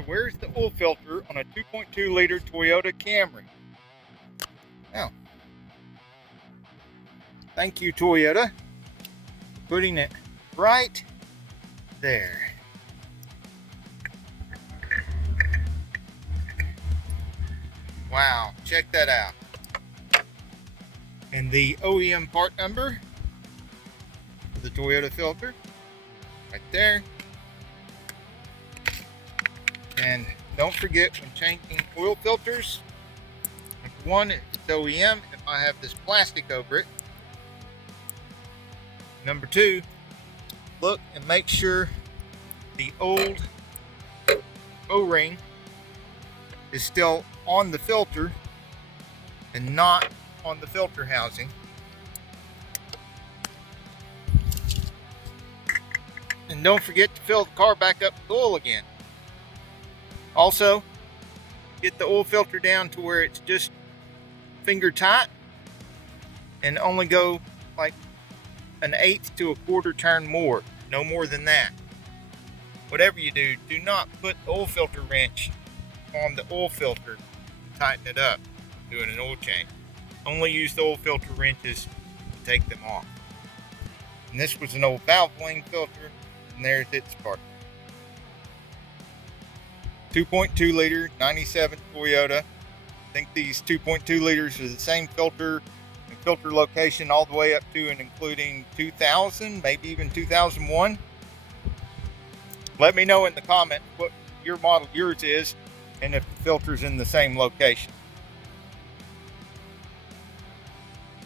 So where's the oil filter on a 2.2 liter Toyota Camry? Now, thank you Toyota for putting it right there. Wow, check that out. And the OEM part number for the Toyota filter, right there. And don't forget, when changing oil filters, number one, if it's OEM, if I have this plastic over it. Number two, look and make sure the old O-ring is still on the filter and not on the filter housing. And don't forget to fill the car back up with oil again. Also, get the oil filter down to where it's just finger tight and only go like an eighth to a quarter turn more, no more than that. Whatever you do, do not put the oil filter wrench on the oil filter and tighten it up doing an oil change. Only use the oil filter wrenches to take them off. And this was an old Valvoline filter, and there's its part. 2.2 liter 97 Toyota. I think these 2.2 liters are the same filter and filter location all the way up to and including 2000, maybe even 2001. Let me know in the comments what your model yours is and if the filter's in the same location.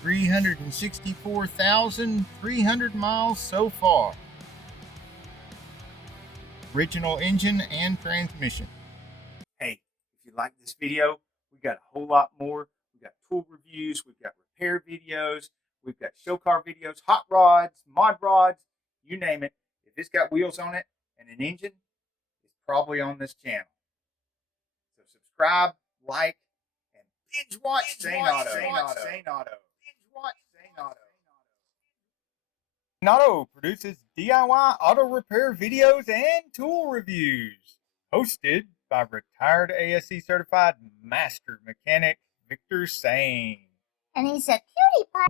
364,300 miles so far. Original engine and transmission. Hey, if you like this video, we got a whole lot more. We got tool reviews, we've got repair videos, we've got show car videos, hot rods, mod rods, you name it. If it's got wheels on it and an engine, it's probably on this channel. So subscribe, like, and binge watch Saneauto. Saneauto produces DIY auto repair videos and tool reviews. Hosted by retired ASE certified master mechanic Victor Sane. And he's a cutie pie.